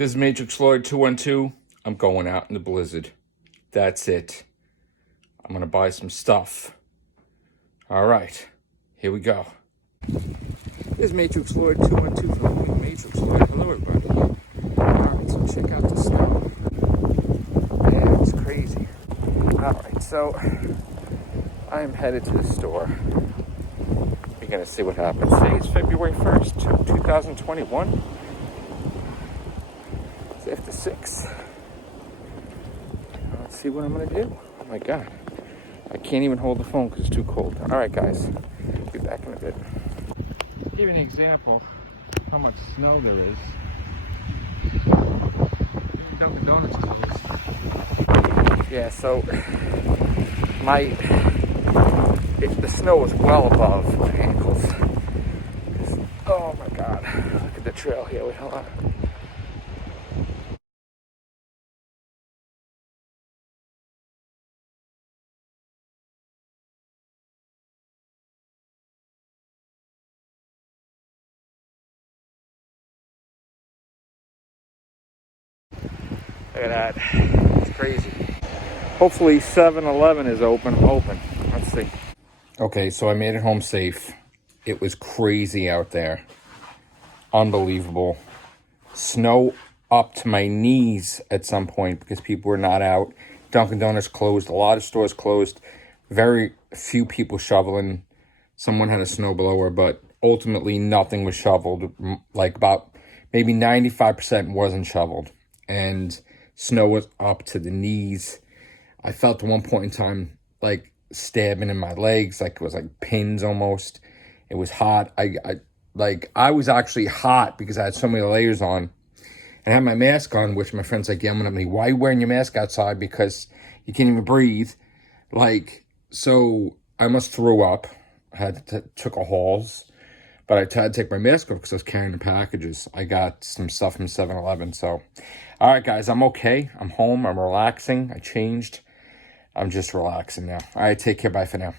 This is MatrixVlog 212. I'm going out in the blizzard. That's it. I'm gonna buy some stuff. All right, here we go. This is MatrixVlog 212 from MatrixVlog. Hello, everybody. All right, so check out the snow. Man, it's crazy. All right, so I am headed to the store. We're gonna see what happens. Today is February 1st, 2021. It's after 6. Let's see what I'm gonna do. Oh my God. I can't even hold the phone because it's too cold. All right, guys. Be back in a bit. Give you an example of how much snow there is. Dunkin' Donuts closed. Yeah, so the snow is well above my ankles. Oh my God. Look at the trail here. Wait, hold on. Look at that. It's crazy. Hopefully 7-Eleven is open. Let's see. Okay, so I made it home safe. It was crazy out there. Unbelievable. Snow up to my knees at some point because people were not out. Dunkin' Donuts closed. A lot of stores closed. Very few people shoveling. Someone had a snowblower, but ultimately nothing was shoveled. Like about maybe 95% wasn't shoveled. And snow was up to the knees. I felt at one point in time like stabbing in my legs, like it was like pins almost. It was hot. I was actually hot because I had so many layers on. And I had my mask on, which my friend's like yelling at me, "Why are you wearing your mask outside? Because you can't even breathe." So I almost threw up. I took a Halls. But I tried to take my mask off because I was carrying the packages. I got some stuff from 7-Eleven. So, all right, guys, I'm okay. I'm home. I'm relaxing. I changed. I'm just relaxing now. All right, take care. Bye for now.